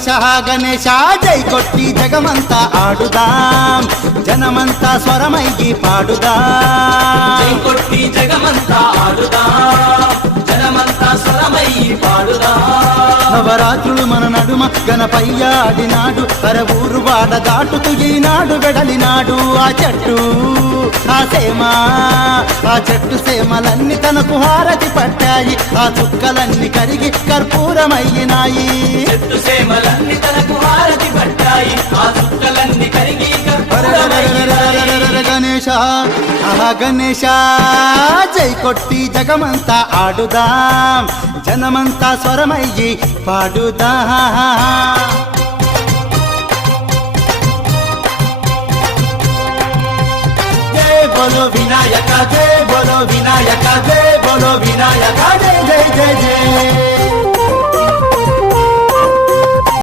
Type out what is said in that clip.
గణేశ గణేశ జై కొట్టి జగమంతా ఆడుదాం జనమంతా స్వరమయ్యి పాడుదాం జై కొట్టి జగమంతా ఆడుదాం జనమంతా స్వరమయ్యి పాడుదాం నవరాత్రులు మన నడుమ గణపయ్య ఆడినాడు పరవూరు వాడ దాటుతూ ఈనాడు వెడలినాడు ఆ చెట్టు ఆ సేమ ఆ చెట్టు సేమలన్నీ తనకు హారతి పట్టాయి ఆ చుక్కలన్నీ కరిగి కర్పూరమయ్యినాయి చెట్టు సేమలన్నీ తనకు హారతి పట్టాయి ఆ చుక్కలన్నీ కరిగి కర్పూరమయ్యాయి. గణేశ గణేశ జై కొట్టి జగమంతా ఆడుదాం జనమంతా స్వరమయ్యి పాడుదా జై బోలో వినాయక జై బోలో వినాయక జై బోలో వినాయక జై జై జై జై